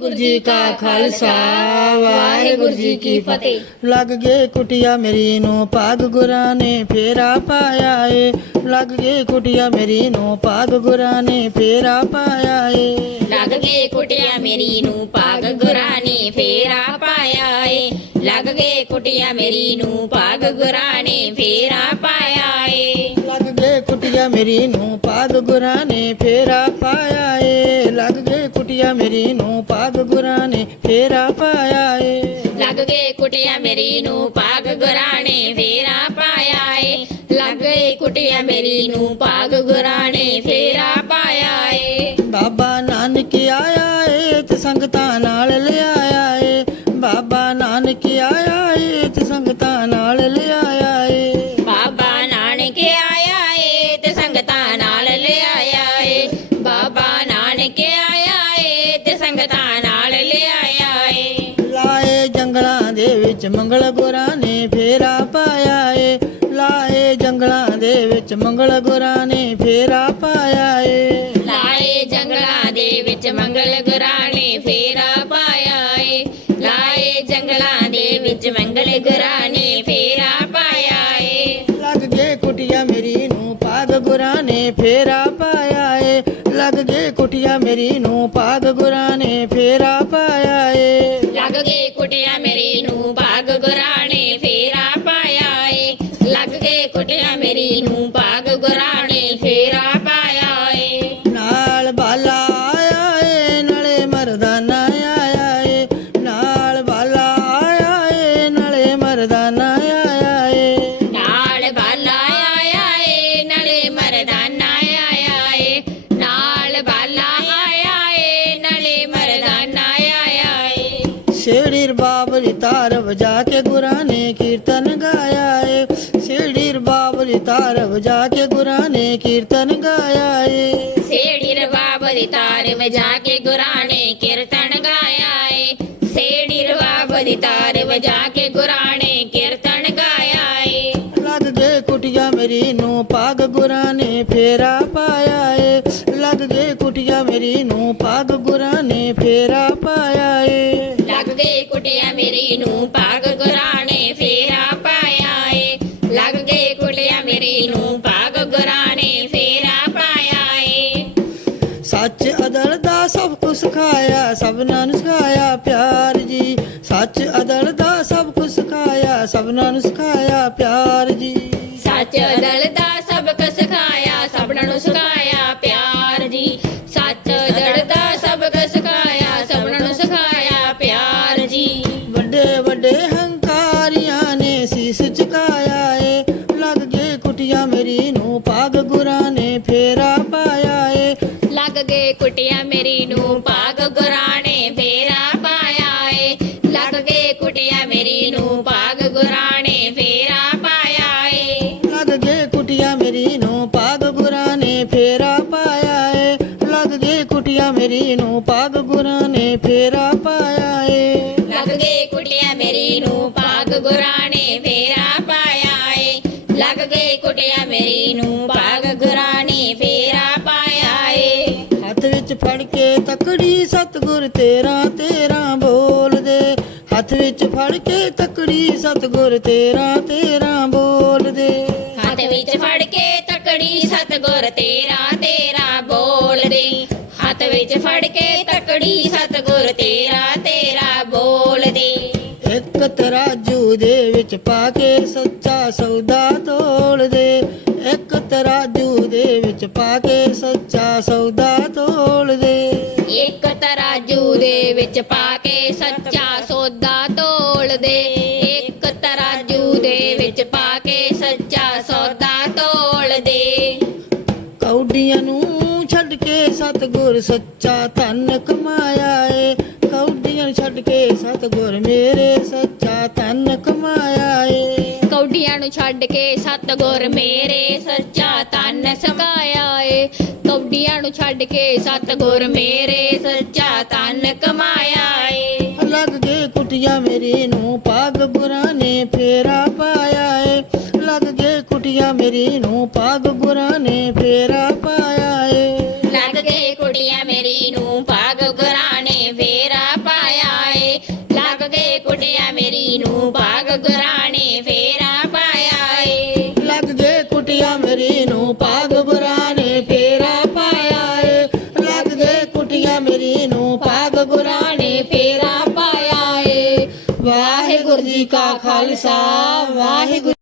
ਗੁਰੂ ਜੀ ਕਾ ਖਾਲਸਾ ਵਾਹਿਗੁਰੂ ਜੀ ਕੀ ਫਤਿਹ। ਲੱਗ ਗਏ ਕੁਟਿਆ ਮੇਰੀ ਨੂੰ ਪਾਗ ਗੁਰਾਂ ਨੇ ਫੇਰਾ ਪਾਇਆ ਏ। ਲੱਗ ਗਏ ਕੁਟਿਆ ਮੇਰੀ ਨੂੰ ਪਾਗ ਗੁਰਾਂ ਨੇ ਫੇਰਾ ਪਾਇਆ ਏ। ਲੱਗ ਗਏ ਕੁਟਿਆ ਮੇਰੀ ਨੂੰ ਭਾਗ ਗੁਰਾਂ ਨੇ ਫੇਰਾ ਪਾਇਆ ਏ। ਲੱਗ ਗਏ ਕੁਟਿਆ ਮੇਰੀ ਨੂੰ ਭਾਗ ਗੁਰਾਂ ਨੇ ਫੇਰਾ ਕੁਟਿਆ ਮੇਰੀ ਨੂੰ ਪਾਗ ਗੁਰਾਂ ਨੇ ਫੇਰਾ ਪਾਇਆ ਏ। ਲੱਗ ਗਏ ਕੁਟਿਆ ਮੇਰੀ ਨੂੰ ਪਾਗ ਗੁਰਾਂ ਨੇ ਫੇਰਾ ਪਾਇਆ ਏ। ਲੱਗ ਗਏ ਕੁਟਿਆ ਮੇਰੀ ਨੂੰ ਭਾਗ ਗੁਰਾਂ ਨੇ ਫੇਰਾ ਪਾਇਆ ਏ। ਲੱਗ ਗਏ ਕੁਟਿਆ ਮੇਰੀ ਨੂੰ ਭਾਗ ਗੁਰਾਂ ਨੇ ਫੇਰਾ ਪਾਇਆ ਏ। ਬਾਬਾ ਨਾਨਕ ਆਇਆ ਏ ਤੇ ਸੰਗਤਾਂ ਨਾਲ ਦੇ ਵਿੱਚ ਮੰਗਲ ਗੁਰਾਂ ਨੇ ਫੇਰਾ ਪਾਇਆ ਏ। ਲਾਏ ਜੰਗਲਾਂ ਦੇ ਵਿੱਚ ਮੰਗਲ ਗੁਰਾਂ ਨੇ ਫੇਰਾ ਪਾਇਆ ਏ। ਲਾਏ ਜੰਗਲਾਂ ਦੇ ਵਿੱਚ ਮੰਗਲ ਗੁਰਾਂ ਨੇ ਫੇਰਾ ਪਾਇਆ ਏ। ਲਾਏ ਜੰਗਲਾਂ ਦੇ ਵਿੱਚ ਮੰਗਲ ਗੁਰਾਂ ਨੇ ਫੇਰਾ ਪਾਇਆ ਏ। ਲੱਗ ਗਏ ਕੁਟਿਆ ਮੇਰੀ ਨੂੰ ਪਾਗ ਗੁਰਾਂ ਨੇ ਫੇਰਾ ਪਾਇਆ ਏ। ਲੱਗ ਗਏ ਕੁਟਿਆ ਮੇਰੀ ਨੂੰ ਪਾਗ ਗੁਰਾਂ ਨੇ ਫੇਰਾ ਪਾਇਆ ਏ ਸ਼ੇੜੀ ਬਾਬਲੀ ਤਾਰ ਵਜਾ ਕੇ ਗੁਰਾਂ ਨੇ ਕੀਰਤਨ ਗਾਇਆ ਏ ਸ਼ੇੜੀ ਬਾਬਲੀ ਤਾਰ ਵਜਾ ਕੇ ਗੁਰਾਂ ਨੇ ਕੀਰਤਨ ਗਾਇਆ ਏ ਸੇੜੀ ਰਵਾਬ ਦੀ ਤਾਰ ਵਜਾ ਕੇ ਗੁਰਾਂ ਨੇ ਕੀਰਤਨ ਗਾਇਆ ਏ ਸੇੜੀ ਰਵਾਬ ਦੀ ਤਾਰ ਵਜਾ ਕੇ ਗੁਰਾਂ ਨੇ ਕੀਰਤਨ ਗਾਇਆ ਏ ਲੱਗ ਗਏ ਕੁਟਿਆ ਮੇਰੀ ਨੂੰ ਪਾਗ ਗੁਰਾਂ ਨੇ ਫੇਰਾ ਪਾਇਆ ਕੁਟਿਆ ਮੇਰੀ ਨੂੰ ਪਾਗ ਗੁਰਾਂ ਨੇ ਫੇਰਾ ਪਾਇਆ ਏ। ਲੱਗ ਗਏ ਕੁਟਿਆ ਮੇਰੀ ਨੂੰ ਭਾਗ ਗੁਰਾਂ ਨੇ ਫੇਰਾ ਪਾਇਆ ਏ। ਲੱਗ ਗਏ ਕੁਟਿਆ ਮੇਰੀ ਨੂੰ ਭਾਗ ਗੁਰਾਂ ਨੇ ਫੇਰਾ ਪਾਇਆ ਏ। ਸੱਚ ਅਦਲ ਦਾ ਸਭ ਕੁਝ ਸਿਖਾਇਆ ਸਭਨਾਂ ਨੂੰ ਸਿਖਾਇਆ ਪਿਆਰ ਜੀ। ਸੱਚ ਅਦਲ ਦਾ ਸਭ ਕੁਝ ਸਿਖਾਇਆ ਸਭਨਾਂ ਨੂੰ ਸਿਖਾਇਆ ਪਿਆਰ ਜੀ। ਸੱਚ ਦਲ ਵੱਡੇ ਹੰਕਾਰੀਆਂ ਨੇ ਸੀਸ ਝੁਕਾਇਆ ਏ। ਲੱਗ ਗਏ ਕੁਟਿਆ ਮੇਰੀ ਨੂੰ ਪਾਗ ਗੁਰਾਂ ਨੇ ਫੇਰਾ ਪਾਇਆ ਏ। ਲੱਗ ਗਏ ਕੁਟਿਆ ਮੇਰੀ ਨੂੰ ਭਾਗ ਗੁਰਾਂ ਨੇ ਫੇਰਾ ਪਾਇਆ ਏ। ਲੱਗ ਗਏ ਕੁਟਿਆ ਮੇਰੀ ਨੂੰ ਭਾਗ ਗੁਰਾਂ ਨੇ ਫੇਰਾ ਪਾਇਆ ਏ। ਲੱਗ ਗਏ ਕੁਟਿਆ ਮੇਰੀ ਨੂੰ ਪਾਗ ਗੁਰਾਂ ਨੇ ਫੇਰਾ ਪਾਇਆ ਏ। ਲੱਗ ਗਏ ਕੁਟਿਆ ਮੇਰੀ ਨੂੰ ਪਾਗ ਗੁਰਾਂ ਨੇ ਫੇਰਾ ਪਾਇਆ ਭਾਗ ਗੁਰਾਂ ਨੇ ਫੇਰਾ ਪਾਇਆ ਏ। ਲੱਗ ਗਏ ਕੁਟਿਆ ਮੇਰੀ ਨੂੰ ਭਾਗ ਗੁਰਾਂ ਨੇ ਫੇਰਾ ਪਾਇਆ ਏ। ਹੱਥ ਵਿੱਚ ਫੜ ਕੇ ਤਕੜੀ ਸਤਗੁਰ ਤੇਰਾ ਤੇਰਾ ਬੋਲਦੇ ਹੱਥ ਵਿੱਚ ਫੜ ਕੇ ਤਕੜੀ ਸਤਗੁਰ ਤੇਰਾ ਤੇਰਾ ਬੋਲਦੇ ਹੱਥ ਵਿੱਚ ਫੜ ਕੇ ਤਕੜੀ ਸਤਗੁਰ ਤੇਰਾ ਤੇਰਾ ਬੋਲਦੇ ਹੱਥ ਵਿੱਚ ਫੜ ਕੇ ਤਕੜੀ ਸਤਗੁਰ ਤੇਰਾ ਤਰਾਜੂ ਦੇ ਵਿੱਚ ਪਾ ਕੇ ਸੱਚਾ ਸੌਦਾ ਤੋਲਦੇ ਇੱਕ ਤਰਾਜੂ ਦੇ ਵਿੱਚ ਪਾ ਕੇ ਸੱਚਾ ਸੌਦਾ ਤੋਲਦੇ ਇੱਕ ਤਰਾਜੂ ਦੇ ਵਿੱਚ ਪਾ ਕੇ ਸੱਚਾ ਸੌਦਾ ਤੋਲਦੇ ਇੱਕ ਤਰਾਜੂ ਦੇ ਵਿੱਚ ਪਾ ਕੇ ਸੱਚਾ ਸੌਦਾ ਤੋਲਦੇ ਕੌਡੀਆਂ ਨੂੰ ਛੱਡ ਕੇ ਸਤਗੁਰ ਸੱਚਾ ਧਨ ਕਮਾਇਆ ਏ। ਕੌਡੀਆਂ ਛੱਡ ਕੇ ਸਤਗੁਰ ਮੇਰੇ ਸੱਚਾ ਇਹਨਾਂ ਨੂੰ ਛੱਡ ਕੇ ਸਤਗੁਰ ਮੇਰੇ ਸੱਚਾ ਤਨ ਸਮਾਇਆ ਏ। ਕੌਡੀਆਂ ਨੂੰ ਛੱਡ ਕੇ ਸਤਗੁਰ ਮੇਰੇ ਸੱਚਾ ਤਨ ਕਮਾਇਆ ਏ। ਲੱਗ ਗਏ ਕੁਟਿਆ ਮੇਰੇ ਨੂੰ ਪਾਗ ਗੁਰਾਂ ਨੇ ਫੇਰਾ ਪਾਇਆ ਏ। ਲੱਗ ਗਏ ਕੁਟਿਆ ਮੇਰੇ ਨੂੰ ਪਾਗ ਗੁਰਾਂ ਨੇ ਫੇਰਾ ਪਾਇਆ ਏ। ਲੱਗ ਗਏ ਕੁੜੀਆਂ ਮੇਰੀ ਨੂੰ ਪਾਗ ਗੁਰਾਂ ਨੇ ਫੇਰਾ ਪਾਇਆ ਏ। ਲੱਗ ਗਏ ਕੁੜੀਆਂ ਮੇਰੀ ਨੂੰ ਪਾਗ ਗੁਰਾਂ ਨੂੰ ਭਾਗ ਗੁਰਾਂ ਗੁਰਾਣੀ ਫੇਰਾ ਪਾਇਆ ਏ। ਵਾਹਿਗੁਰੂ ਜੀ ਕਾ ਖਾਲਸਾ ਵਾਹਿਗੁਰੂ